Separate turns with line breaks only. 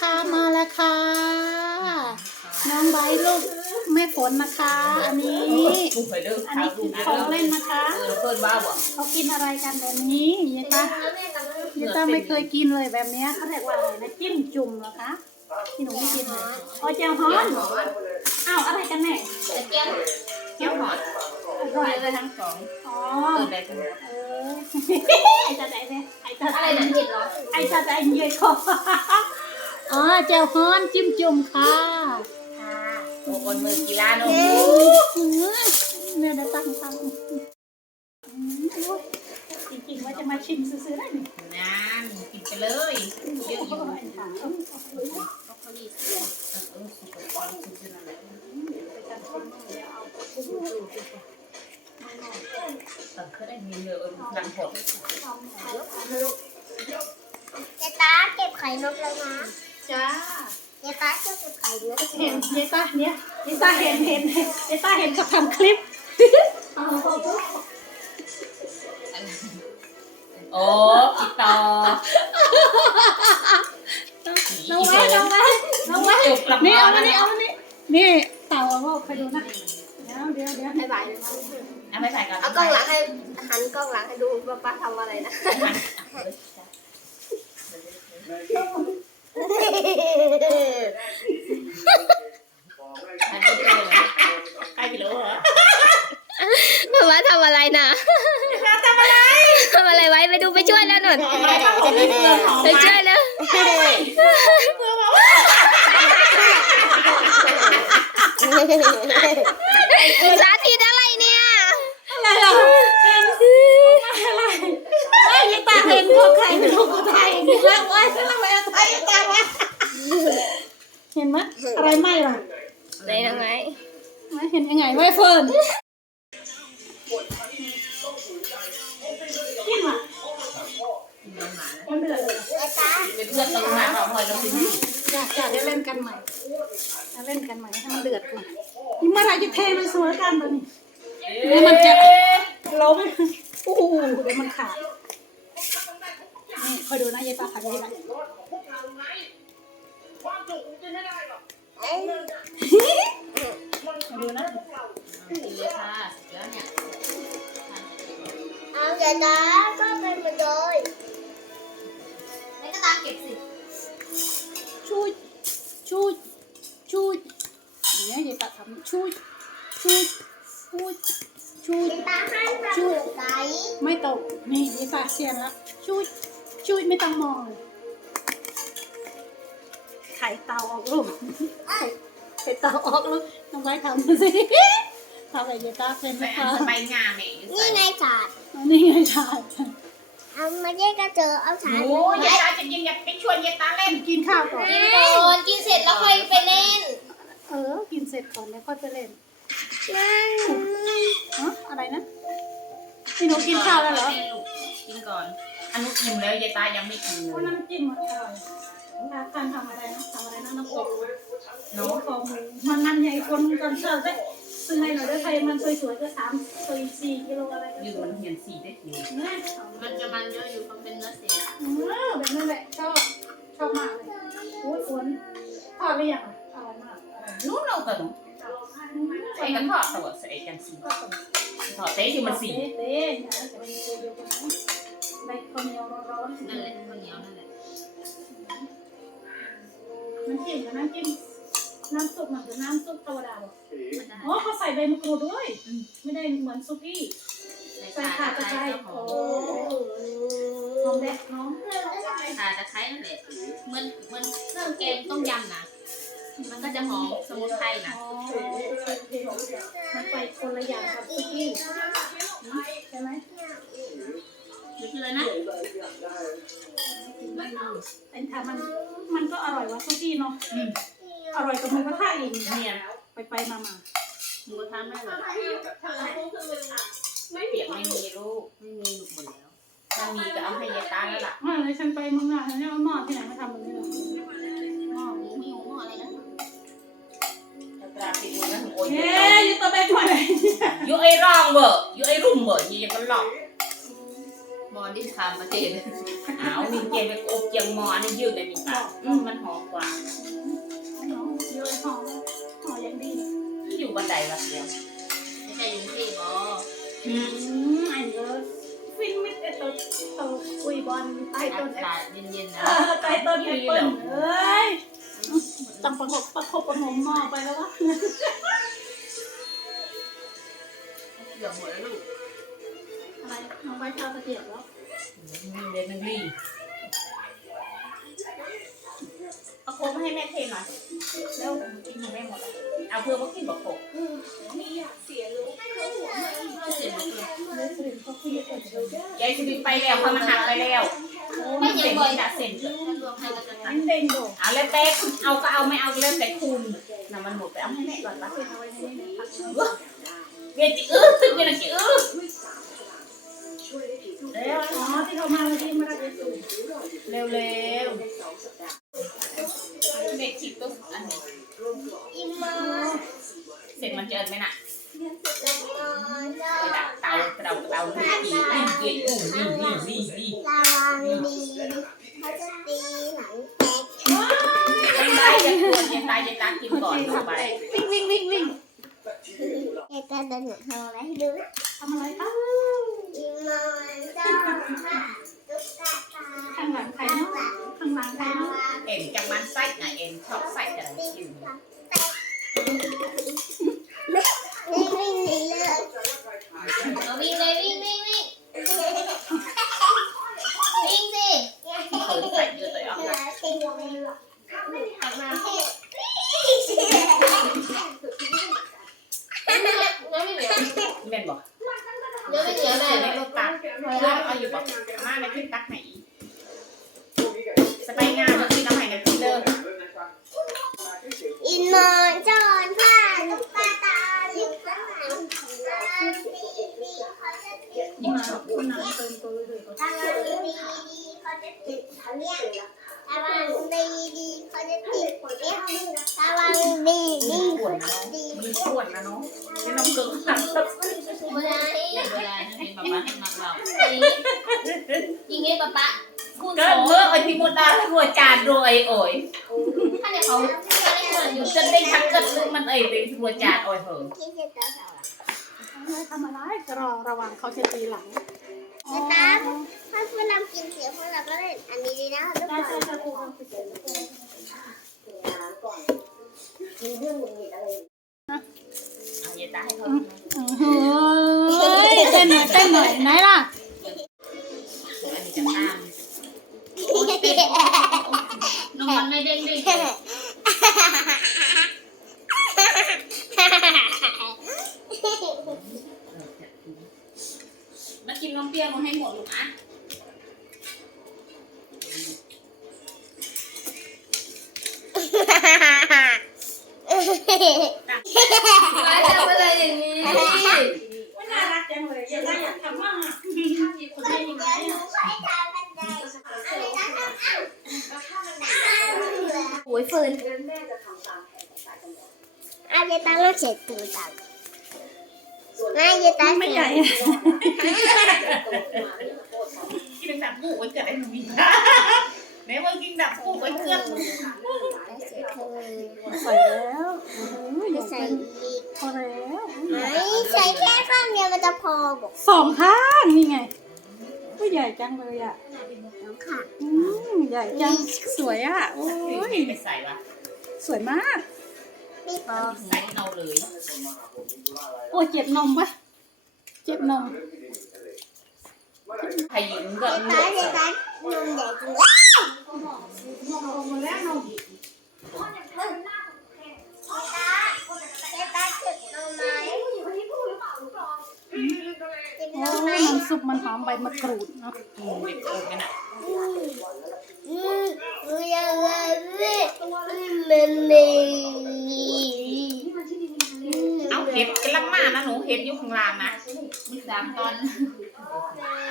ค่ะมาแล้วค่ะน้องใบลูกแม่ฝนนะคะอันนี้ของเล่นนะคะเขากินอะไรกันแบบนี้ยายตาไม่เคยกินเลยแบบนี้เขาเรียกว่าอะไรนะจิ้มจุ่มเหรอคะที่หนูไม่กินเลยอ๋อแจ่วฮ้อนอ้าวอะไรกันแน่
แก้วหอด
อร่อย
เลยทั้งสอง
อ๋อ
ไ
อ้จัดไอ้เนี่ยไอ้จัด
อะไรนะเห็ดเหรอ
ไอ้จัดไอ้เยื่อคออ๋อแจ่วฮ้อนจิ้มจุ่มค่ะ
โอ้คนมือกีฬาโน้
เนี่ยได้ตั้งจริงๆว่าจะมาชิมซื้อได้นี่
น้ำกินไปเลยเยอะอยู่เขาได้มีเนื้อดังผด
เจตาเก็บไข่นกแล้วนะ
จ้า
เจตาเก็บไข่นก
เห็นเจตาเนี่ยเจตาเห็นเจตาเห็นกับทำคลิป
โอ้ติดต่อ
น้องไว้นี่เอามานี่เต่าเอาใครดูนะเดี๋ยว
ไม่ไหว
ไม่ใส่กัน
เอากล้องหลังให้หันกล้องหลังให้ดูว่าป้าทำอะไรนะ
ใครไม่รู้เหรอ
ป้าทำอะไรนะทำอะไรไว้ไปดูไปช่วยแล้วหน่อยไปช่วยแล้วสาธิตอะไรเนี่ย
อะไรอ่ะอะไรยายตาเห็นเขาใครไม่รู้เขาไทยนี่แล้วไว้แล้วไว้ไทยตาไว้เห็นไหมอะไรไม่ล่ะ
อะไรทำไม
ไม่เห็นยังไงไว้เฟิร์นกินอ่ะมันเดือดเลย
เป็นเพื่อนเรามาเราพอเราเป็น
จะได้เล่นกันใหม่ให้มันเดือดก่อนนี่เมื่อไรจะเทมันสวยกันตอนนี้เดี๋ยวมันจะล้มโอ้โหเดี๋ยวมันขาดนี่คอยดูนะยายป้าขายยังไงดูนะ
ดีเลยค่ะแล้วเนี่ย
เอาเจตาก็เป็นมาเลยไม่ก็ตาเก็บสิ
ชูเนี่ยยายป้าทำชู
ตาให้ชูไก่
ไม่ตกนี่ยายป้าเสียงละชูไม่ต้องมองไข่เตาออกลูกไข่เตาออกลูกน้องไว้ทำดูสิทำอะไรยายป้าเป็นไหมคะ
ไปงานเนี่ย
นี่ไงฉาด
นี่ไงฉาด
เอามาเย่ก็เจอเอาฉาด
โอ้ยายตาจะกินอย่าไปชวนยายตาเล่น
กินข้าวก่อน
กินเสร็จแล้วค่อยไปเล่น
กินเสร็จก่อนแล้วค่อยไปเล่นอะไรนะพี่หนูกินข้าวแล้วเหรอ
กินก่อนอันนู้นอิ่มแล้วยายตายังไม่กินเลย
น้ำจิ้มอร่อยการทำอะไรนะน้ำตกน้องของมันนั่นใหญ่คนกันเชิญได้ซื้อให้หน่อยได้ใครมันสวยๆก็3-4 กิโลอะไรก็
อยู่มันเห็นสีได้ดี
มันจะมันเยอะอยู่เขาเป็นเนื้อเสีย
แบบนั้นแหละชอบมากเลยโอ้ยฝนทอดหรือยังอร่อยมาก
นู้นเราแต่หนูใส่กันทอดตัวใส่จังสีทอดเต้ที่มันสี
เต้จะเป็นตัวเดียวกันนะในข้าวเหนียวร้อน
นั่นแหละข้าวเหนียวนั่นแหละ
น้ำจิ้มน้ำซุปมันคือน้ำซุปธรรมดาอ๋อเขาใส่ใบมะกรูดด้วยไม่ได้เหมือนซุกี้ใส่ข่าตะไคร้หอมแดงน้อง
ข่าตะไคร้นั่นแหละเหมือนเครื่องแกงต้มยำนะมันก็จะหอมสมุนไพรนะ
มันไปคนละอย่างกับซุกี้ใช่ไหม
นี่คืออะไรนะ
ไอ้ทำมันก็อร่อยวะซุกี้เนาะอร่อยกว่าหมูกระทะอีก
เนี่ย
ไปมา
หมูกระทะไม่เลยไม่เปียกไม่มีลูกหมดแล้วถ้ามีก็เอาให้ยายตาแล้วล่ะ
เลยฉันไปเมืองนอกฉันเนี่ยหม้อที่ไหนมาทำแบบนี้หรอ
หม้ออะไรนะตราติดมือนะโอ้ย
ยูตัวเบกมาเลย
ยูไอ้ร่องเบอร์ยูไอ้รุ่มเบอร์ยี่ยังก็หลอกหม้อดิ้นคามประเทศเอามีเกงไปอบเจียงหมออันนี้ยืดเลยมีปะมันหอมกว่า
เยอะหอมอย่างดี
อยู่บันไดวะเดียวไม่ใช่ยุงที่บอ
ไอ้เลิศฟินมิดไอ้ตัวคุยบอลใต้ต้น
อากาศเย็นๆนะ
ใต้ต้นแอปเปิ้ลเอ้ยต้องประคบประงมหม้อไปแล้ววะ
เกือบหมดแล้วลูก
อะไรน้องใบข้าวกระเจี๊ยบแล้ว
เด็ดนึงลี่
เอาโค้งมาให้แม่เทหน่อยแล้วกินของแม่หมดแล้ว
เอาเพื่อว่ากินบักโขก
เสียรู้
เสร็จแล้ว
เลยสิริเขาคุยกันเชียวเด้อย
ายสิบินไปแล้วเขามาหักไปแล้วไม่เห็นบ่อยจะเสร็จรวมให้ก็จะตัด
มันเด้งโดด
เอาแล้วแต่เอาก็เอาไม่เอาเริ่มแต่คุณน่ะมันหมดไปเอาให้แม่ก่อนละ
เอาไว้ให้แม่พัก
เวียนจิตึกเวียนจิเร็ว
อ๋อที่เขามาเมื่อกี้มาได้ไปสู่
เร็วเร็วเด็กฉีดตุ๊กอันนี้เสร็จมันจะเอิญไหมน่ะไปดักเตาลูกอีเกลี่ยนี่
ระวังดีเขาจะตีหนังแตก
ยังตายยังควรยังตายยังตายกินก่อนลงไป
วิ่ง
เอตาเดินทำอะไรให้ดู
ทำอะไรคะ
อีมอนจ้าตุ๊กตา
ข้างหลังใครเนาะข้างหลังใครเนาะ
เอ็นจังมันไส้ไงเอ็นชอบไส้แต่ละกิน
นี่วิ่งหนีเลย
เอาวิ่งเลยวิ่งสิ เปิดใส่เยอะเลยอ่ะ แม่นบอกในรถตักเอาอยู่บอกมาในขึ้นตักไหนสไปงานมาขึ้นน้ำไหนในขึ้นเดิม
อินมอนจอนผ้าตุ๊กตาอยู่ข้างหลังดีเขาจะติด
นี่มาคนนั้นเติมตัวเลย
ตาวันดีเขาจะติดเนี่ยตาวันดีเขาจะติดเนี่ยตาวันดี
มีขวดนะน้องมีขวดนะน้องในน้องเกิร์ลหันตับ
เวลา
เวลาให้ป๊าป๊าให้มาเรา
ยิงให้ป๊าป๊า
เกิร์ลเมื่อไอพี่มดดาหัวจานรวยโอย
ถ้าเดี๋ยวเขา
อยู่จนได้ทักเกิดลืมมันเอ่ยเป็นหัวจานโอยเหอะ
ที่จะต่อเสา
ทำอะไรก็รอระวังเขาจะตีหลัง
แต่ตาถ้าพวกเรากินเสียพวกเราก็เล่นอันนี้ดีนะทุก
ได้
คน
ใช่ครู
เอาเยตาให้เขา
เฮ้ยเต้นหน่อยไหนล่ะ
อันนี้จะตามนมมันไม่เด้งเลยมากินนมเปรี้ยวมาให้หมดลูกอ่ะ
มาทำอะไรอย่างนี้
ว่าน่ารักจังเลยอยากทำมากคนได้ยังไง
โอ้ยฟืนอาเยตาลูกเฉดตูตังอาเยตา
ไม่ใหญ่
กินดับกูไว้เกิดอะไรมีไหนว่ากินดับกูไว้เกิด
ใส่แล้ว
ใส่อีก
พอแล้ว
ไม่ใส่แค่ข้างเดียวมันจะพอบอก
สองข้างนี่ไงก็ใหญ่จังเลยอ่ะ
ค่ะ
ใหญ่จังสวยอ่ะโอ้ย
ไปใส่วะ
สวยมาก
นี่พอ
ใส่เอาเลย
โอ้เจ็บนมปะเจ็บนม
ใครยิงก็
เยตาเยตานมใหญ่จริง
มาแล้วนม
เยตาจุดนมไหม
โอ้น้ำซุปมันหอมใบมะกรูดเนาะ
เด็กโอ้กันอ่ะ
ยังไงมันมี
เอาเห็ดกำลังมานะหนูเห็ดอยู่ข้างล่างนะมี3 ตอน
ม